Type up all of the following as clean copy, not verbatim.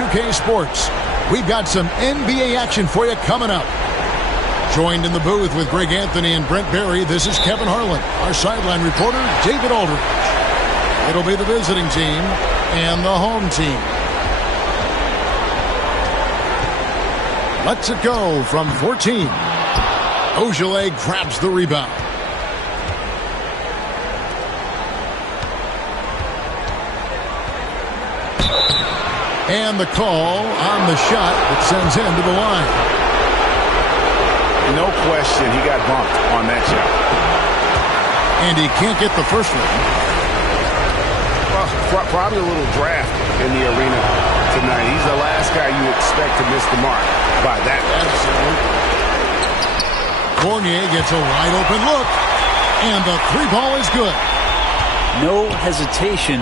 2K Sports. We've got some NBA action for you coming up. Joined in the booth with Greg Anthony and Brent Barry, this is Kevin Harlan. Our sideline reporter, David Aldridge. It'll be the visiting team and the home team. Let's it go from 14. Euroleague grabs the rebound. And the call on the shot that sends him to the line. No question, he got bumped on that shot. And he can't get the first one. Well, probably a little draft in the arena tonight. He's the last guy you expect to miss the mark by that. Absolutely. Fournier gets a wide open look. And the three ball is good. No hesitation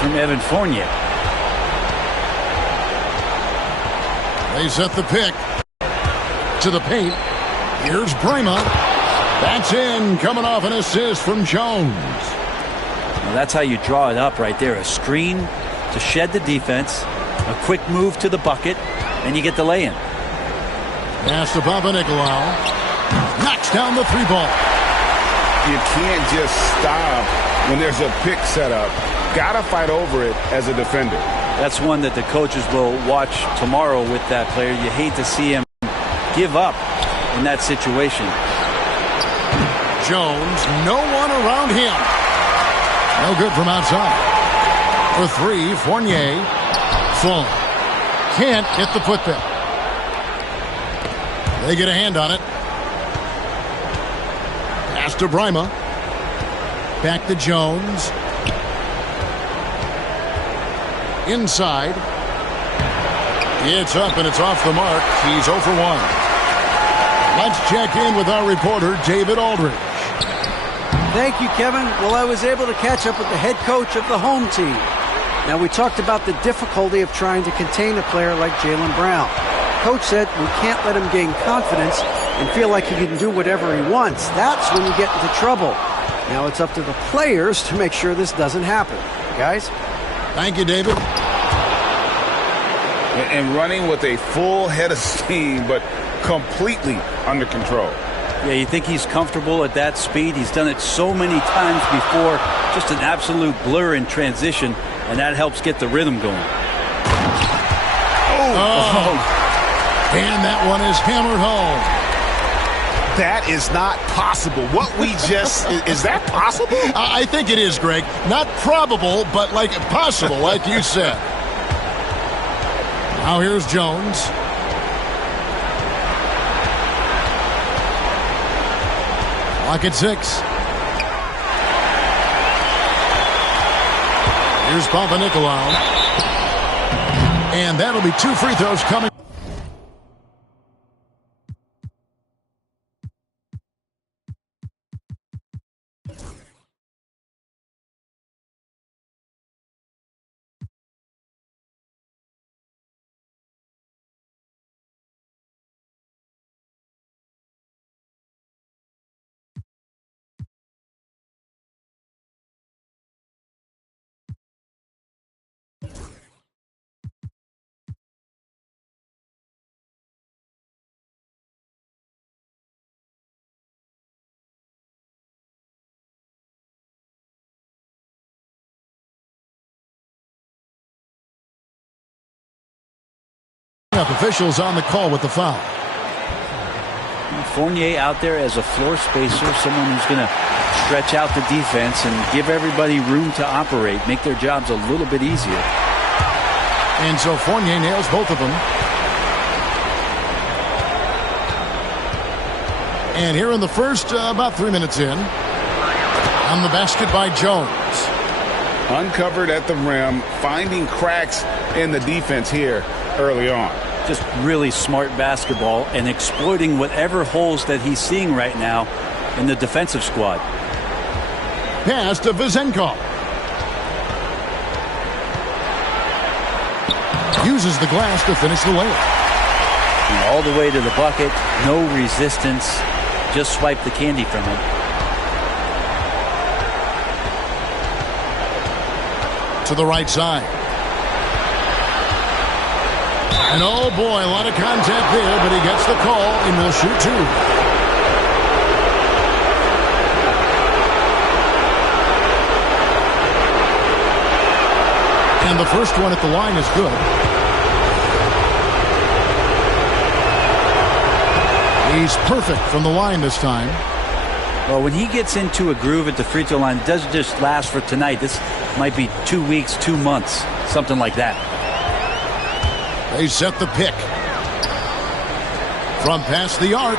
from Evan Fournier. They set the pick to the paint. Here's Brima. That's in, coming off an assist from Jones. Well, that's how you draw it up right there. A screen to shed the defense, a quick move to the bucket, and you get the lay-in. Pass to Papanikolaou. Knocks down the three ball. You can't just stop when there's a pick set up. Gotta fight over it as a defender. That's one that the coaches will watch tomorrow with that player. You hate to see him give up in that situation. Jones, no one around him. No good from outside. For three, Fournier. Full. Can't get the putback. They get a hand on it. Pass to Brima. Back to Jones. Inside. It's up and it's off the mark. He's 0 for 1. Let's check in with our reporter, David Aldridge. Thank you, Kevin. Well, I was able to catch up with the head coach of the home team. Now, we talked about the difficulty of trying to contain a player like Jaylen Brown. Coach said we can't let him gain confidence and feel like he can do whatever he wants. That's when you get into trouble. Now it's up to the players to make sure this doesn't happen. Guys? Thank you, David. And running with a full head of steam, but completely under control. Yeah, you think he's comfortable at that speed. He's done it so many times before. Just an absolute blur in transition, and that helps get the rhythm going. Oh. And that one is hammered home. That is not possible. What we just... is that possible? I think it is, Greg. Not probable, but like possible, like you said. Now here's Jones. Clock at 6. Here's Papanikolaou. And that'll be 2 free throws coming. Officials on the call with the foul. Fournier out there as a floor spacer, someone who's going to stretch out the defense and give everybody room to operate, make their jobs a little bit easier. And so Fournier nails both of them. And here in the first, about 3 minutes in, on the basket by Jones. Uncovered at the rim, finding cracks in the defense here early on. Just really smart basketball and exploiting whatever holes that he's seeing right now in the defensive squad. Pass to Vizenko. Uses the glass to finish the layup. All the way to the bucket, no resistance, just swipe the candy from him. To the right side. And oh boy, a lot of contact there, but he gets the call and will shoot two. And the first one at the line is good. He's perfect from the line this time. Well, when he gets into a groove at the free throw line, it doesn't just last for tonight. This might be 2 weeks, 2 months, something like that. They set the pick. From past the arc.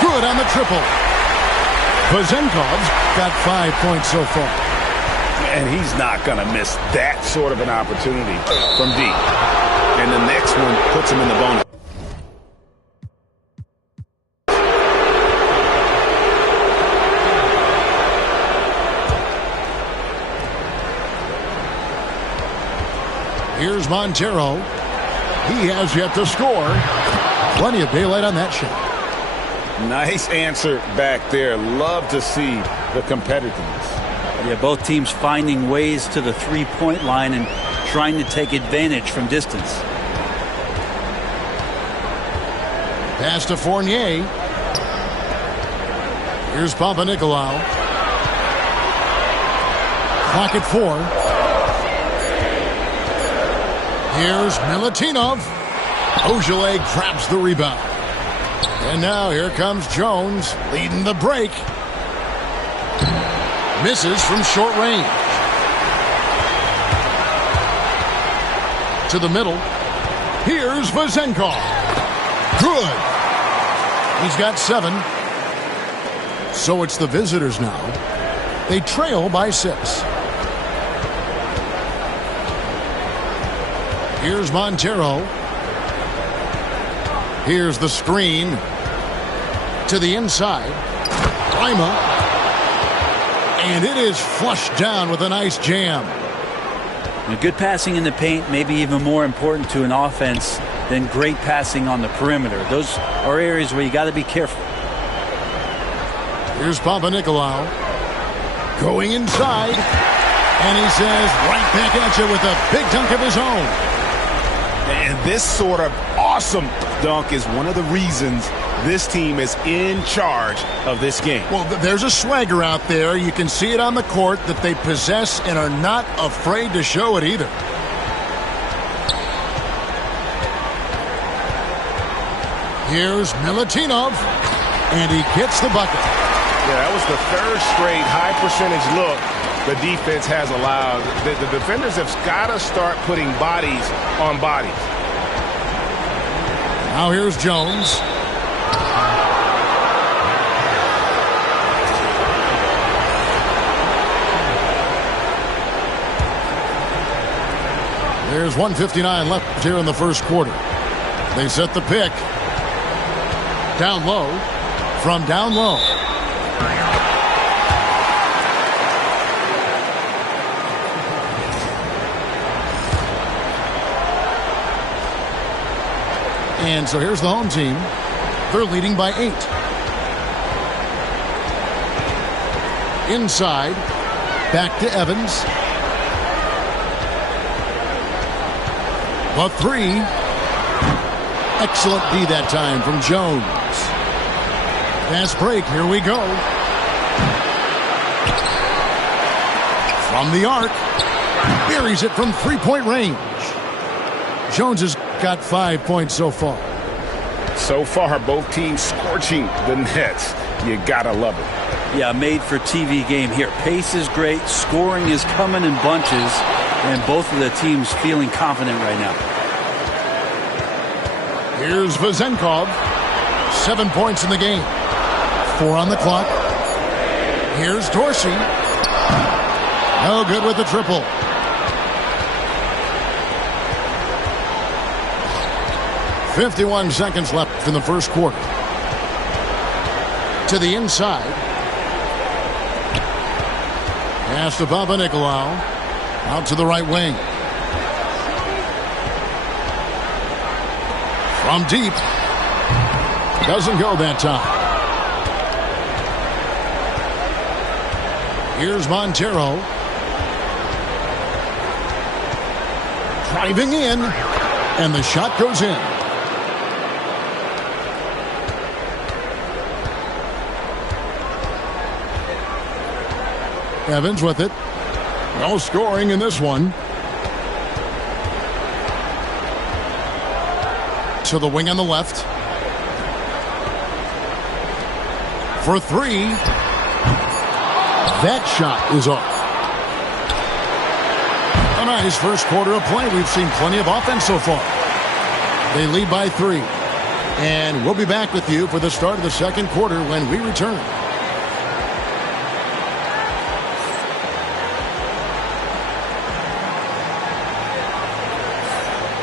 Good on the triple. Vezenkov's got 5 points so far. And he's not going to miss that sort of an opportunity from deep. And the next one puts him in the bonus. Here's Montero. He has yet to score. Plenty of daylight on that shot. Nice answer back there. Love to see the competitiveness. Yeah, both teams finding ways to the three-point line and trying to take advantage from distance. Pass to Fournier. Here's Papanikolaou. Clock at 4. Here's Milutinov. Ojeleye grabs the rebound. And now here comes Jones leading the break. Misses from short range. To the middle. Here's Vezenkov. Good. He's got 7. So it's the visitors now. They trail by 6. Here's Montero. Here's the screen. To the inside. Lima. And it is flushed down with a nice jam. And good passing in the paint may be even more important to an offense than great passing on the perimeter. Those are areas where you got to be careful. Here's Papanikolaou. Going inside. And he says right back at you with a big dunk of his own. And this sort of awesome dunk is one of the reasons this team is in charge of this game. Well, there's a swagger out there. You can see it on the court that they possess and are not afraid to show it either. Here's Milutinov, and he gets the bucket. Yeah, that was the third straight high percentage look the defense has allowed. The defenders have got to start putting bodies on bodies. Now here's Jones. There's 1:59 left here in the first quarter. They set the pick. Down low. From down low. And so here's the home team. They're leading by 8. Inside. Back to Evans. The 3. Excellent D that time from Jones. Fast break. Here we go. From the arc. Buries it from three-point range. Jones has got 5 points so far. So far, both teams scorching the nets. You gotta love it. Yeah, made for TV game here. Pace is great. Scoring is coming in bunches. And both of the teams feeling confident right now. Here's Vezenkov. 7 points in the game. 4 on the clock. Here's Dorsey. No good with the triple. .51 seconds left in the first quarter. To the inside. Pass to Papanikolaou. Out to the right wing. From deep. Doesn't go that time. Here's Montero. Driving in. And the shot goes in. Evans with it. No scoring in this one. To the wing on the left. For three. That shot is off. A nice first quarter of play. We've seen plenty of offense so far. They lead by 3. And we'll be back with you for the start of the second quarter when we return.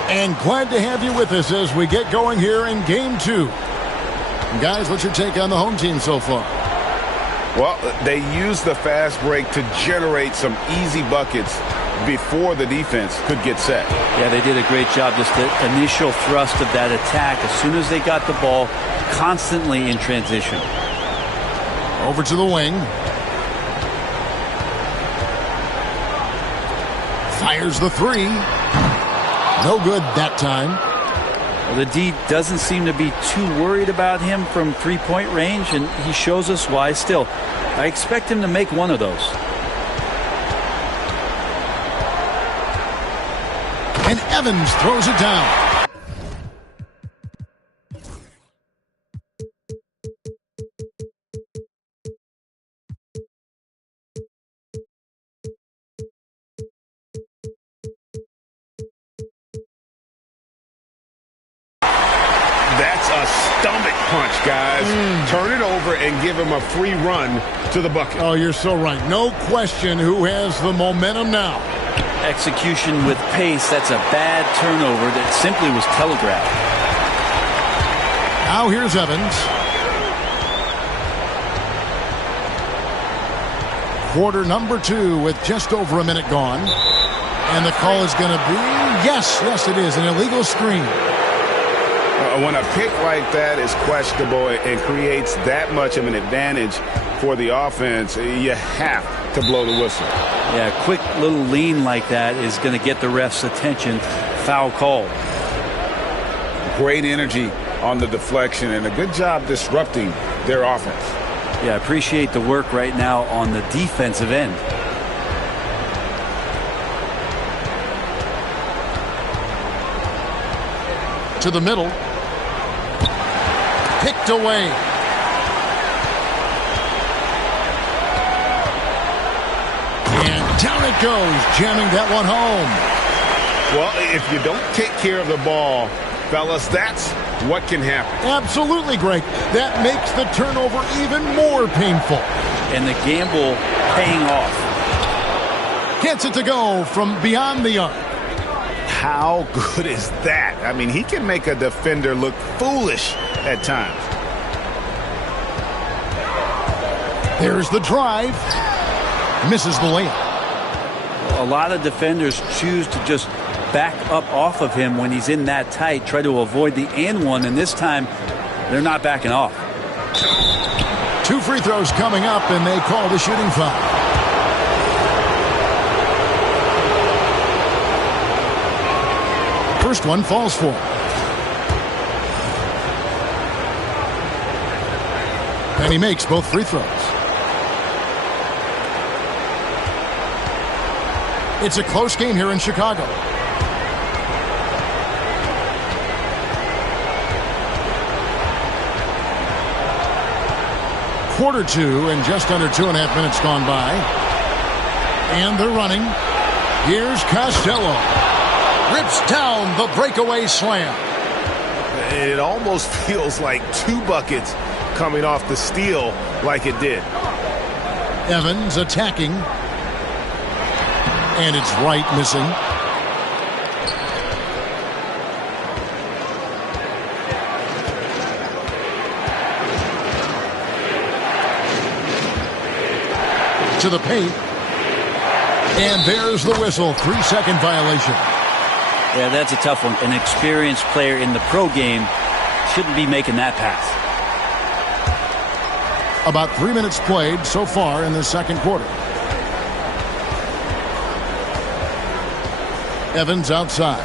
And glad to have you with us as we get going here in Game 2. Guys, what's your take on the home team so far? Well, they used the fast break to generate some easy buckets before the defense could get set. Yeah, they did a great job. Just the initial thrust of that attack, as soon as they got the ball, constantly in transition. Over to the wing. Fires the 3. No good that time. Well, the D doesn't seem to be too worried about him from three-point range, and he shows us why still. I expect him to make one of those. And Evans throws it down. That's a stomach punch, guys. Turn it over and give him a free run to the bucket. Oh, you're so right. No question who has the momentum now. Execution with pace, that's a bad turnover that simply was telegraphed. Now here's Evans. Quarter number 2 with just over a minute gone. And the call is going to be, yes, it is, an illegal screen. When a pick like that is questionable and creates that much of an advantage for the offense, you have to blow the whistle. Yeah, a quick little lean like that is going to get the ref's attention. Foul call. Great energy on the deflection and a good job disrupting their offense. Yeah, I appreciate the work right now on the defensive end. To the middle. Picked away. And down it goes, jamming that one home. Well, if you don't take care of the ball, fellas, that's what can happen. Absolutely, Greg. That makes the turnover even more painful. And the gamble paying off. Gets it to go from beyond the arc. How good is that? I mean, he can make a defender look foolish at times. There's the drive. Misses the layup. A lot of defenders choose to just back up off of him when he's in that tight, try to avoid the and one, and this time they're not backing off. 2 free throws coming up, and they call the shooting foul. First one falls for him. And he makes both free throws. It's a close game here in Chicago. Quarter 2 and just under 2.5 minutes gone by. And they're running. Here's Costello. Rips down the breakaway slam. It almost feels like 2 buckets coming off the steal like it did. Evans attacking. And it's right missing. To the paint. And there's the whistle. 3-second violation. Yeah, that's a tough one. An experienced player in the pro game shouldn't be making that pass. About 3 minutes played so far in the second quarter. Evans outside.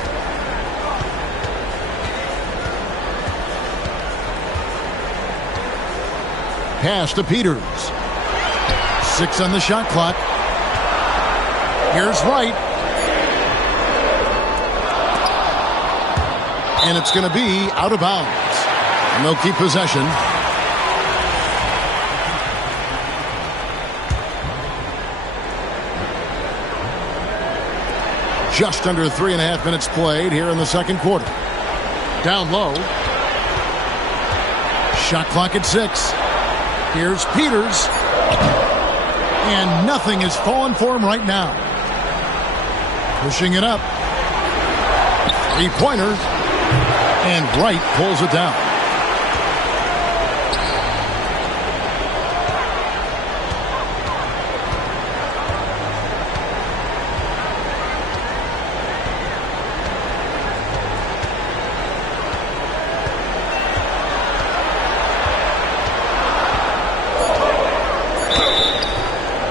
Pass to Peters. 6 on the shot clock. Here's Wright. And it's going to be out of bounds. And they'll keep possession. Just under 3.5 minutes played here in the second quarter. Down low. Shot clock at 6. Here's Peters. And nothing is falling for him right now. Pushing it up. Three-pointer. And Wright pulls it down.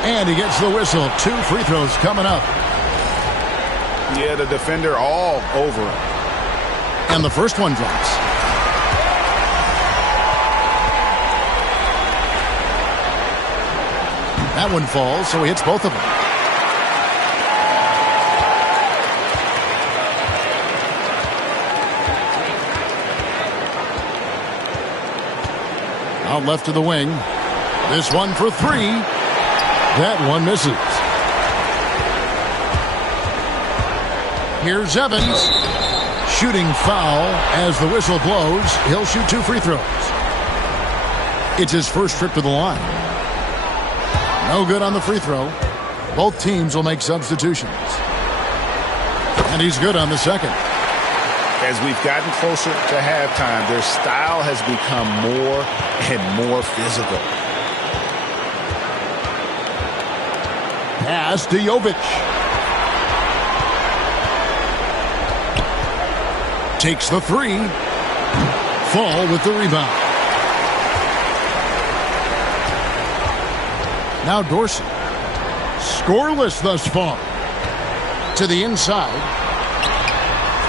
And he gets the whistle. 2 free throws coming up. Yeah, the defender all over him. And the first one drops. That one falls, so he hits both of them. Out left to the wing. This one for 3. That one misses. Here's Evans. Shooting foul as the whistle blows. He'll shoot 2 free throws. It's his first trip to the line. No good on the free throw. Both teams will make substitutions. And he's good on the second. As we've gotten closer to halftime, their style has become more and more physical. Pass to Jovic. Takes the 3. Fall with the rebound. Now Dorsey. Scoreless thus far. To the inside.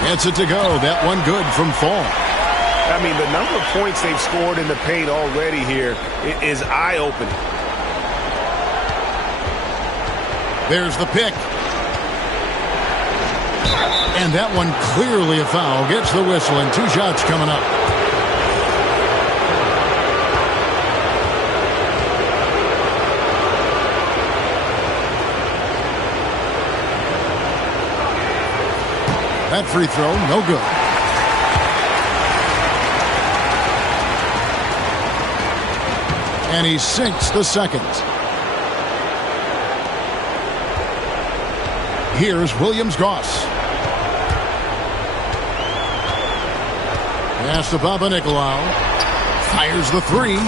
Gets it to go. That one good from Fall. I mean, the number of points they've scored in the paint already here is eye-opening. There's the pick. And that one clearly a foul. Gets the whistle and 2 shots coming up. That free throw, no good. And he sinks the second. Here's Williams-Goss. Pass to Papanikolaou. Fires the 3.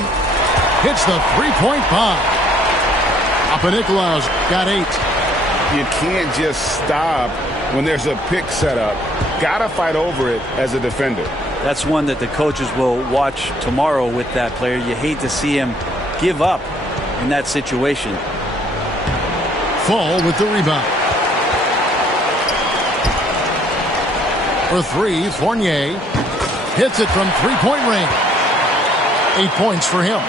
Hits the three-point bomb. Papanikolaou's got 8. You can't just stop when there's a pick set up. Gotta fight over it as a defender. That's one that the coaches will watch tomorrow with that player. You hate to see him give up in that situation. Fall with the rebound. For 3, Fournier hits it from three-point range. 8 points for him.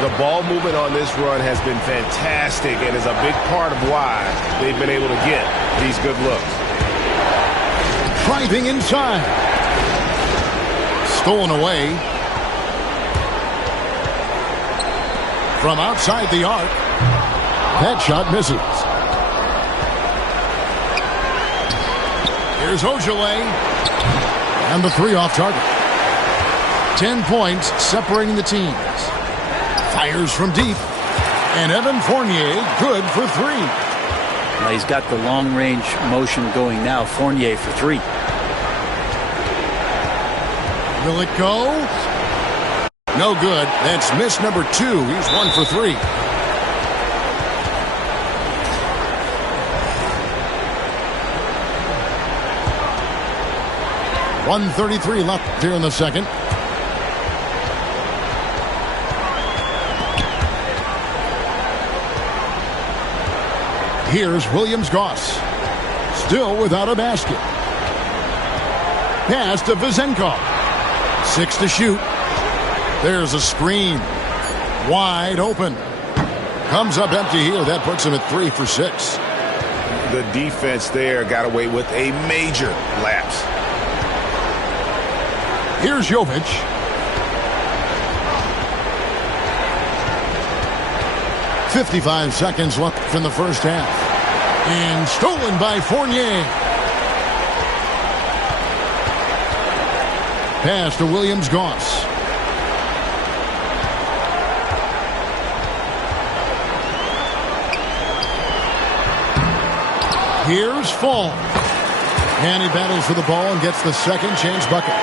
The ball movement on this run has been fantastic and is a big part of why they've been able to get these good looks. Driving inside. Stolen away. From outside the arc. That shot misses. Here's Ojale. And the 3 off target. 10 points separating the teams. Fires from deep. And Evan Fournier good for 3. Now he's got the long-range motion going now. Fournier for 3. Will it go? No good. That's miss number 2. He's 1 for 3. .133 left here in the second. Here's Williams-Goss. Still without a basket. Pass to Vezenkov. 6 to shoot. There's a screen. Wide open. Comes up empty here. That puts him at 3 for 6. The defense there got away with a major lapse. Here's Jovic. .55 seconds left in the first half. And stolen by Fournier. Pass to Williams-Goss. Here's Fall. And he battles for the ball and gets the second chance bucket.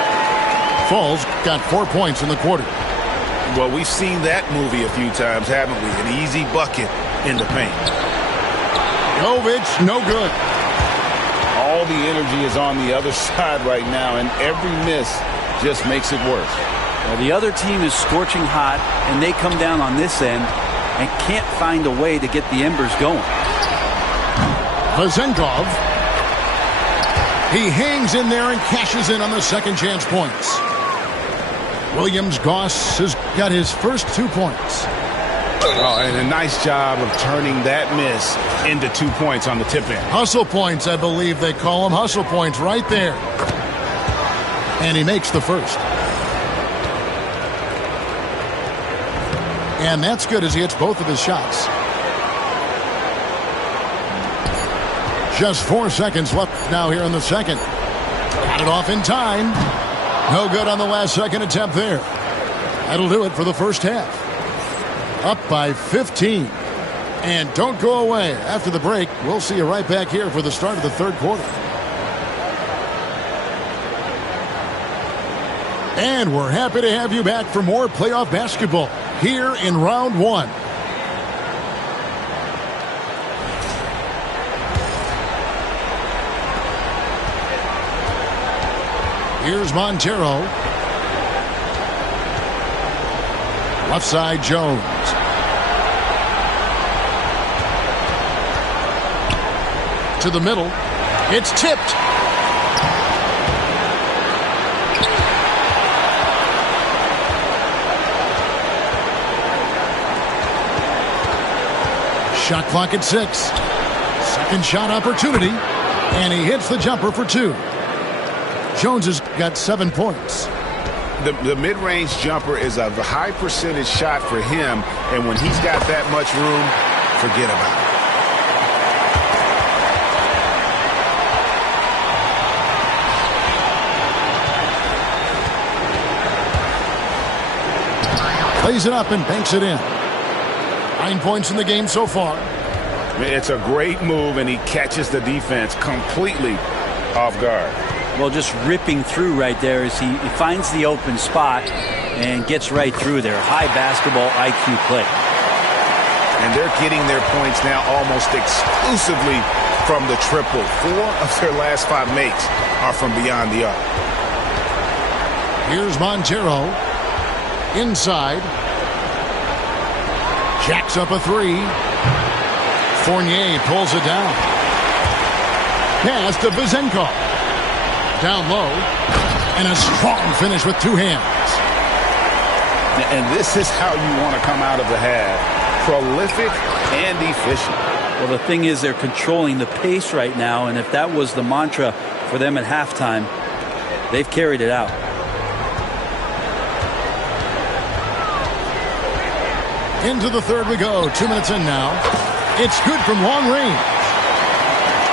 Fall's got 4 points in the quarter. Well, we've seen that movie a few times, haven't we? An easy bucket in the paint. Jovic, no good. All the energy is on the other side right now, and every miss just makes it worse. Well, the other team is scorching hot, and they come down on this end and can't find a way to get the embers going. Vazenkov. He hangs in there and cashes in on the second chance points. Williams-Goss has got his first 2 points. Oh, and a nice job of turning that miss into 2 points on the tip end. Hustle points, I believe they call them. Hustle points right there. And he makes the first. And that's good as he hits both of his shots. Just 4 seconds left now here in the second. Got it off in time. No good on the last second attempt there. That'll do it for the first half. Up by 15. And don't go away. After the break, we'll see you right back here for the start of the third quarter. And we're happy to have you back for more playoff basketball here in round 1. Here's Montero. Left side, Jones. To the middle. It's tipped. Shot clock at 6. Second shot opportunity. And he hits the jumper for 2. Jones has got 7 points. The mid-range jumper is a high percentage shot for him, and when he's got that much room, forget about it. Plays it up and banks it in. 9 points in the game so far. It's a great move, and he catches the defense completely off guard. Well, just ripping through right there as he finds the open spot and gets right through there. High basketball IQ play. And they're getting their points now almost exclusively from the triple. 4 of their last 5 makes are from beyond the arc. Here's Montero. Inside. Jacks up a 3. Fournier pulls it down. Pass to Vazenkov. Down low. And a strong finish with 2 hands. And this is how you want to come out of the half. Prolific and efficient. Well, the thing is they're controlling the pace right now, and if that was the mantra for them at halftime, they've carried it out. Into the third we go. 2 minutes in now. It's good from long range.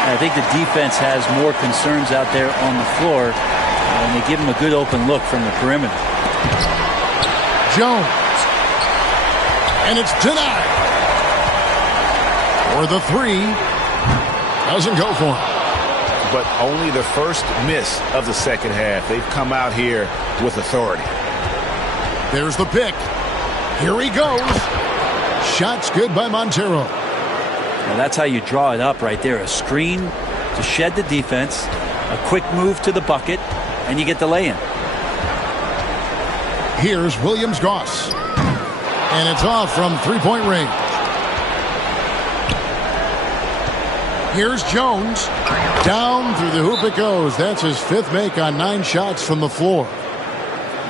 I think the defense has more concerns out there on the floor, and they give him a good open look from the perimeter. Jones. And it's denied. For the 3. Doesn't go for him. But only the first miss of the second half. They've come out here with authority. There's the pick. Here he goes. Shot's good by Montero. Well, that's how you draw it up right there. A screen to shed the defense, a quick move to the bucket, and you get the lay-in. Here's Williams-Goss. And it's off from 3-point range. Here's Jones. Down through the hoop it goes. That's his 5th make on 9 shots from the floor.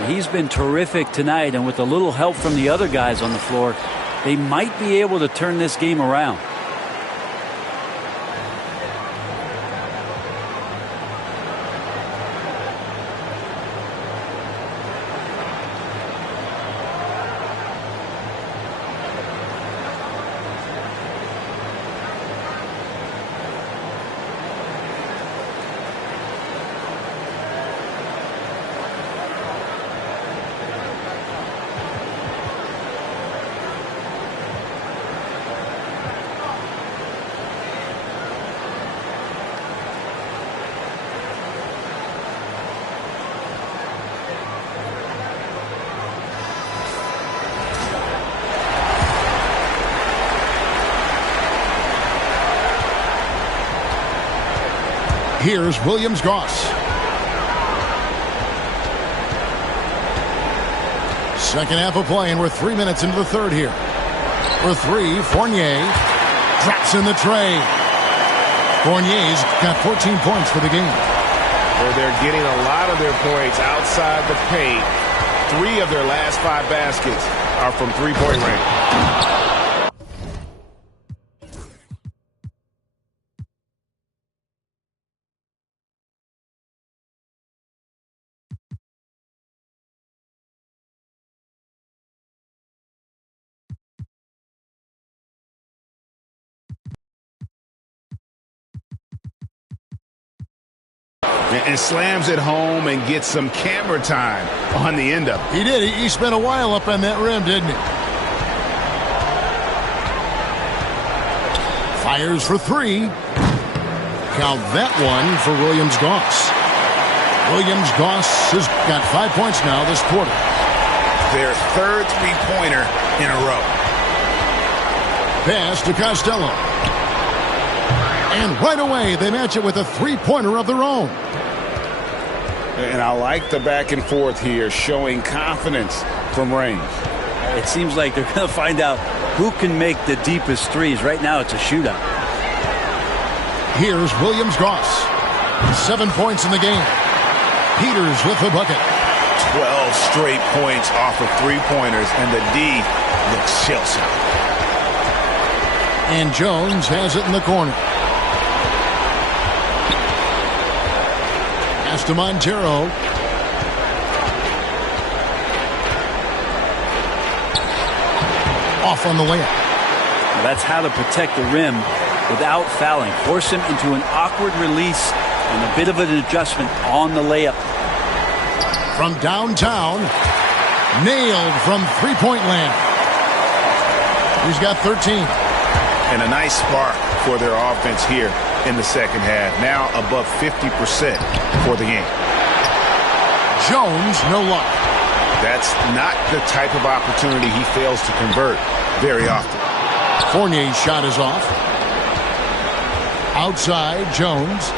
He's been terrific tonight, and with a little help from the other guys on the floor, they might be able to turn this game around. Here's Williams-Goss. Second half of play, and we're 3 minutes into the third here. For three, Fournier drops in the tray. Fournier's got 14 points for the game. Well, they're getting a lot of their points outside the paint. 3 of their last 5 baskets are from three-point range. And slams it home and gets some camera time on the end of it. He did. He spent a while up on that rim, didn't he? Fires for 3. Count that one for Williams-Goss. Williams-Goss has got 5 points now this quarter. Their third three-pointer in a row. Pass to Costello. And right away, they match it with a three-pointer of their own. And I like the back and forth here, showing confidence from range. It seems like they're going to find out who can make the deepest threes. Right now, it's a shootout. Here's Williams-Goss. 7 points in the game. Peters with the bucket. 12 straight points off of three-pointers, and the D looks shell-shocked. And Jones has it in the corner. Pass to Montero. Off on the layup. Well, that's how to protect the rim without fouling. Force him into an awkward release and a bit of an adjustment on the layup. From downtown, nailed from three-point land. He's got 13. And a nice spark for their offense here in the second half. Now above 50% for the game. Jones, no luck. That's not the type of opportunity he fails to convert very often. Fournier's shot is off. Outside, Jones.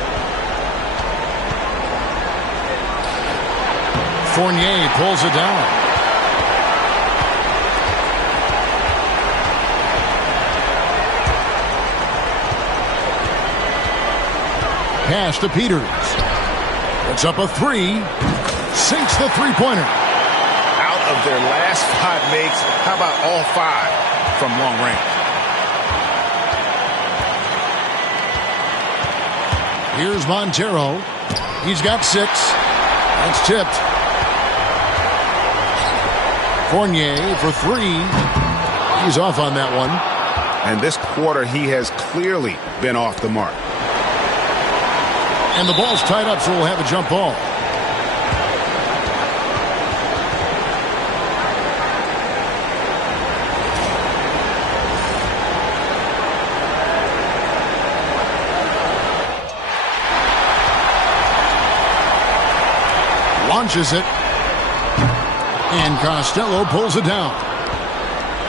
Fournier pulls it down. Pass to Peters. Puts up a 3. Sinks the three-pointer. Out of their last 5 makes, how about all 5 from long range? Here's Montero. He's got 6. That's tipped. Fournier for 3. He's off on that one. And this quarter, he has clearly been off the mark. And the ball's tied up, so we'll have a jump ball. Launches it. And Costello pulls it down.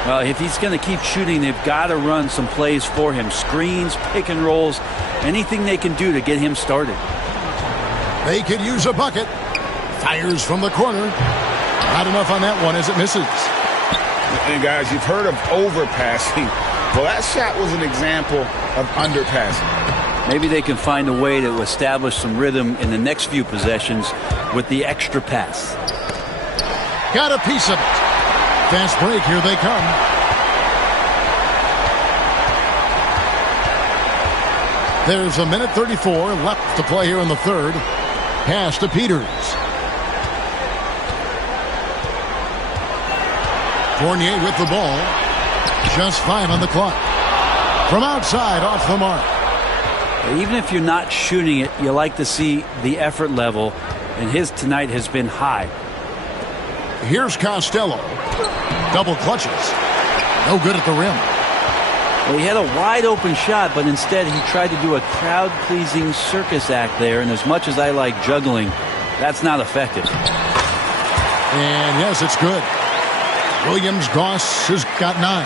Well, if he's going to keep shooting, they've got to run some plays for him. Screens, pick and rolls, anything they can do to get him started. They could use a bucket. Fires from the corner. Not enough on that one as it misses. And guys, you've heard of overpassing. Well, that shot was an example of underpassing. Maybe they can find a way to establish some rhythm in the next few possessions with the extra pass. Got a piece of it. Fast break. Here they come. There's a minute 34 left to play here in the third. Pass to Peters. Fournier with the ball. Just 5 on the clock. From outside, off the mark. Even if you're not shooting it, you like to see the effort level, and his tonight has been high. Here's Costello. Double clutches. No good at the rim. Well, he had a wide open shot, but instead he tried to do a crowd-pleasing circus act there, and as much as I like juggling, that's not effective. And yes, it's good. Williams-Goss has got 9.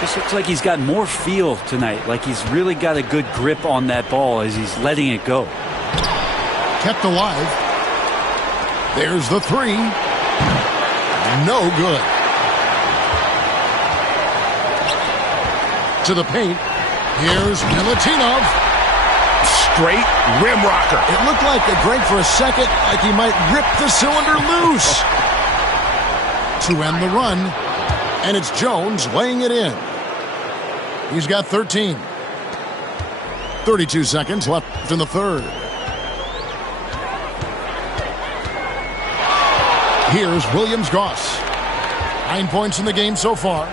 This looks like he's got more feel tonight, like he's really got a good grip on that ball as he's letting it go. Kept alive. There's the 3. No good. To the paint. Here's Milutinov. Straight rim rocker. It looked like a break for a second, like he might rip the cylinder loose. To end the run, and it's Jones laying it in. He's got 13. 32 seconds left in the third. Here's Williams-Goss. 9 points in the game so far.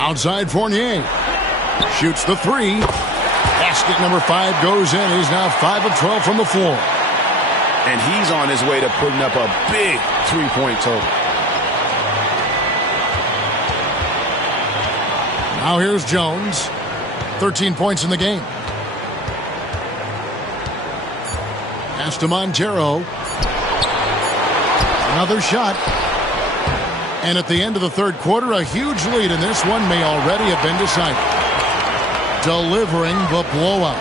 Outside Fournier. Shoots the 3. Basket number 5 goes in. He's now 5 of 12 from the floor. And he's on his way to putting up a big 3-point total. Now here's Jones. 13 points in the game. Pass to Montero. Another shot. And at the end of the third quarter, a huge lead in this one may already have been decided. Delivering the blowout.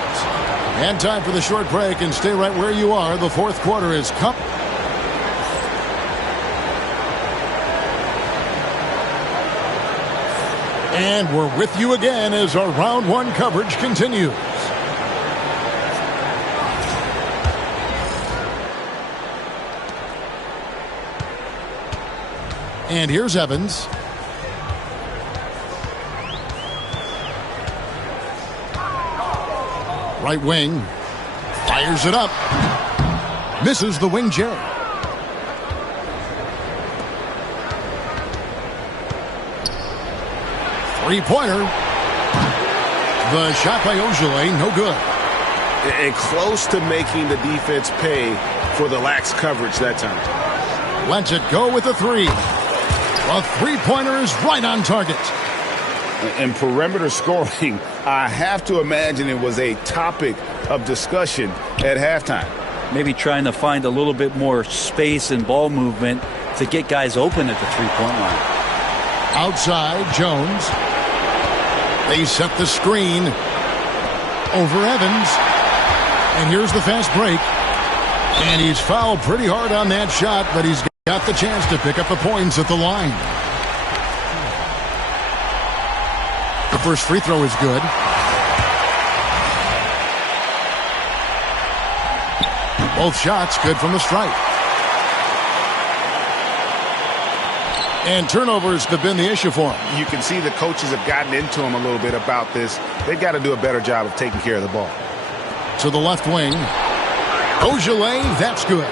And time for the short break, and stay right where you are. The fourth quarter is come. And we're with you again as our round 1 coverage continues. And here's Evans. Right wing. Fires it up. Misses the wing Jerry. Three-pointer. The shot by Ojale, no good. And close to making the defense pay for the lax coverage that time. Lets it go with a 3. A three-pointer is right on target. And perimeter scoring, I have to imagine it was a topic of discussion at halftime. Maybe trying to find a little bit more space and ball movement to get guys open at the three-point line. Outside, Jones. They set the screen over Evans. And here's the fast break. And he's fouled pretty hard on that shot, but he's got the chance to pick up the points at the line. The first free throw is good. Both shots good from the stripe. And turnovers have been the issue for him. You can see the coaches have gotten into him a little bit about this. They've got to do a better job of taking care of the ball. To the left wing. Ojale, that's good.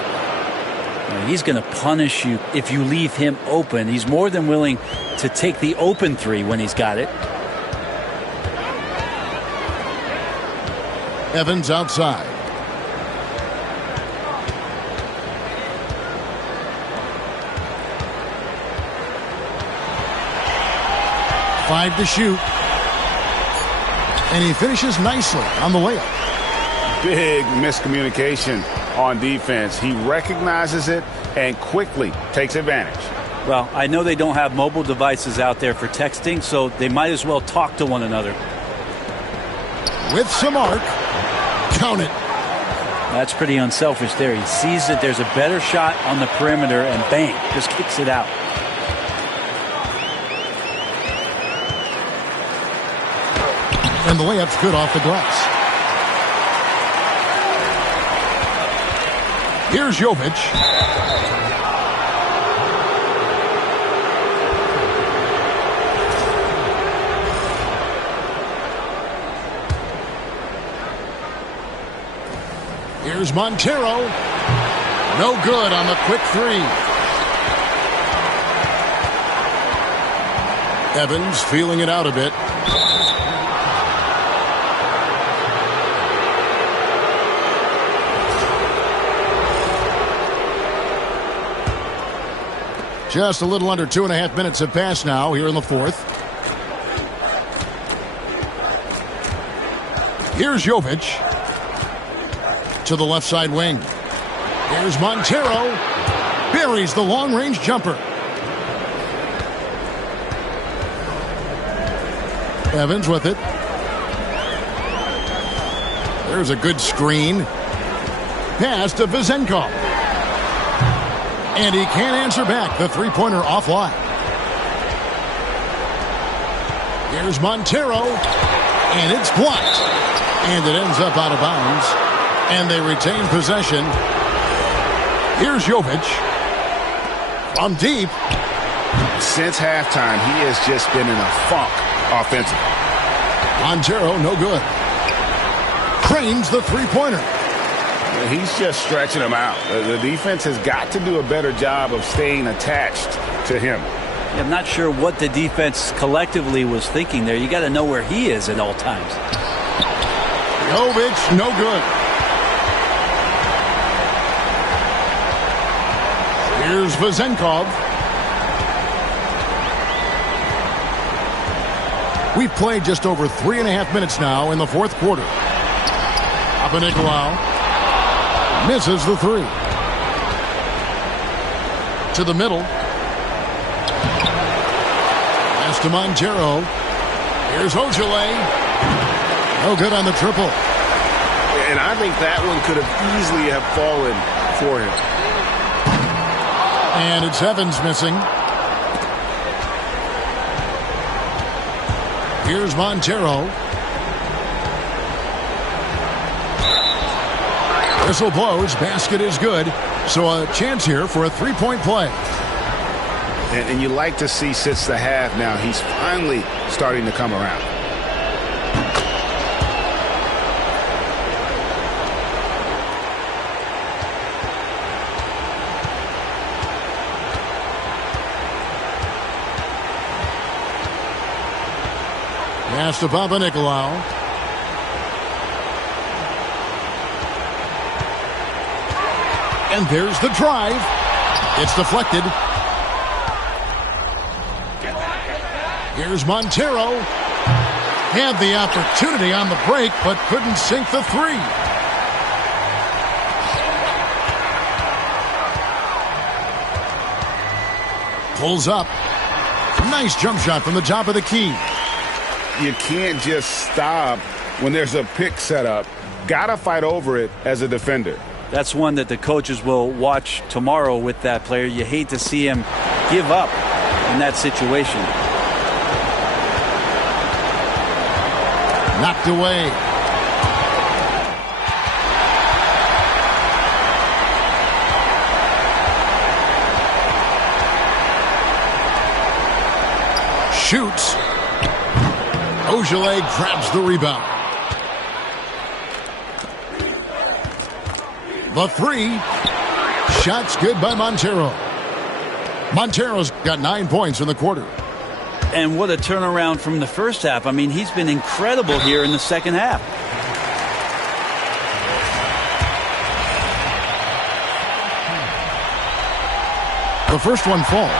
He's going to punish you if you leave him open. He's more than willing to take the open 3 when he's got it. Evans outside. Five to shoot. And he finishes nicely on the layup. Big miscommunication on defense. He recognizes it and quickly takes advantage. Well, I know they don't have mobile devices out there for texting, so they might as well talk to one another. With some arc. Count it. That's pretty unselfish there. He sees that there's a better shot on the perimeter and bang, just kicks it out. And the layup's good off the glass. Here's Jovic. Here's Montero. No good on the quick three. Evans feeling it out a bit. Just a little under 2.5 minutes have passed now here in the fourth. Here's Jovic to the left side wing. Here's Montero. Buries the long-range jumper. Evans with it. There's a good screen. Pass to Valencia. And he can't answer back. The three-pointer offline. Here's Montero. And it's blocked. And it ends up out of bounds. And they retain possession. Here's Jovic. From deep. Since halftime, he has just been in a funk offensively. Montero, no good. Cranes the three-pointer. He's just stretching him out. The defense has got to do a better job of staying attached to him. I'm not sure what the defense collectively was thinking there. You got to know where he is at all times. Jovic, no good. Here's Vazenkov. We've played just over 3.5 minutes now in the fourth quarter. Papanikolaou misses the three. To the middle. Pass to Montero. Here's Ojale. No good on the triple. And I think that one could have easily have fallen for him. And it's Evans missing. Here's Montero. Whistle blows. Basket is good. So a chance here for a three-point play. And you like to see since the half now, he's finally starting to come around. Pass to Papanikolaou. And there's the drive. It's deflected. Here's Montero. Had the opportunity on the break, but couldn't sink the three. Pulls up. Nice jump shot from the top of the key. You can't just stop when there's a pick set up. Gotta fight over it as a defender. That's one that the coaches will watch tomorrow with that player. You hate to see him give up in that situation. Knocked away. Shoots. Ojale grabs the rebound. The three. Shot's good by Montero. Montero's got 9 points in the quarter. And what a turnaround from the first half. I mean, he's been incredible here in the second half. The first one falls.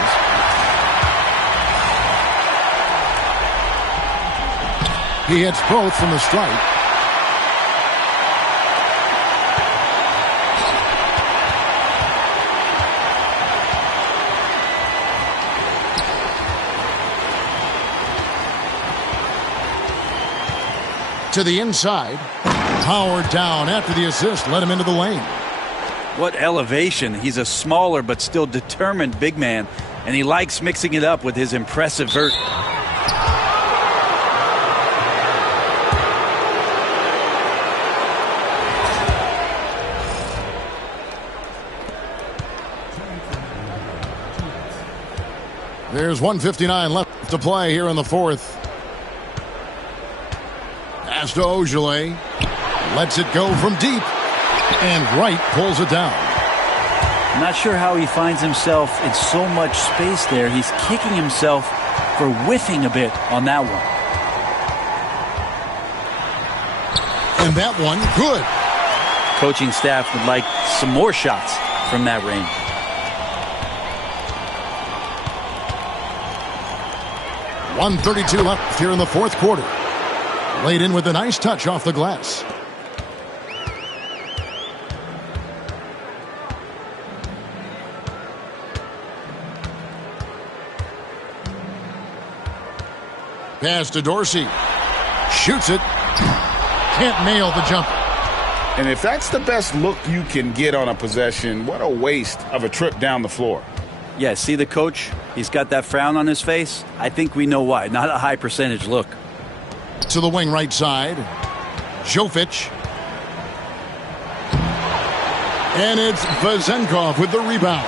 He hits both from the stripe. To the inside. Powered down after the assist. Let him into the lane. What elevation. He's a smaller but still determined big man. And he likes mixing it up with his impressive vert. There's 1:59 left to play here in the fourth. Pass to Ogilvy. Lets it go from deep. And Wright pulls it down. I'm not sure how he finds himself in so much space there. He's kicking himself for whiffing a bit on that one. And that one, good. Coaching staff would like some more shots from that range. .132 left here in the fourth quarter. Laid in with a nice touch off the glass. Pass to Dorsey. Shoots it. Can't nail the jumper. And if that's the best look you can get on a possession, what a waste of a trip down the floor. Yeah, see the coach? He's got that frown on his face. I think we know why. Not a high percentage look. To the wing right side. Jovic. And it's Vezenkov with the rebound.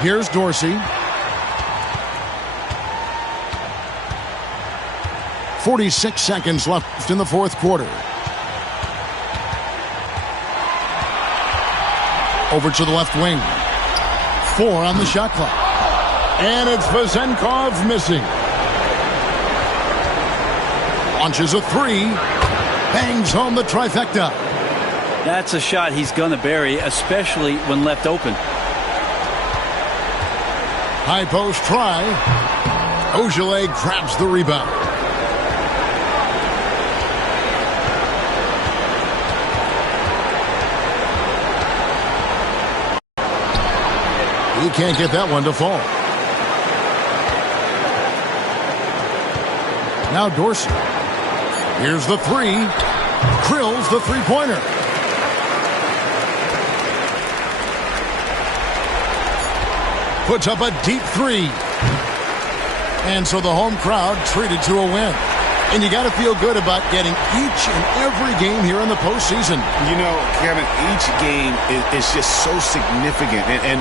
Here's Dorsey. 46 seconds left in the fourth quarter. Over to the left wing. 4 on the shot clock. And it's Vezenkov missing. Launches a 3. Bangs home the trifecta. That's a shot he's going to bury, especially when left open. High post try. Ogilvy grabs the rebound. He can't get that one to fall. Now Dorsey. Here's the 3. Drills the three-pointer. Puts up a deep 3. And so the home crowd treated to a win. And you got to feel good about getting each and every game here in the postseason. You know, Kevin, each game is just so significant and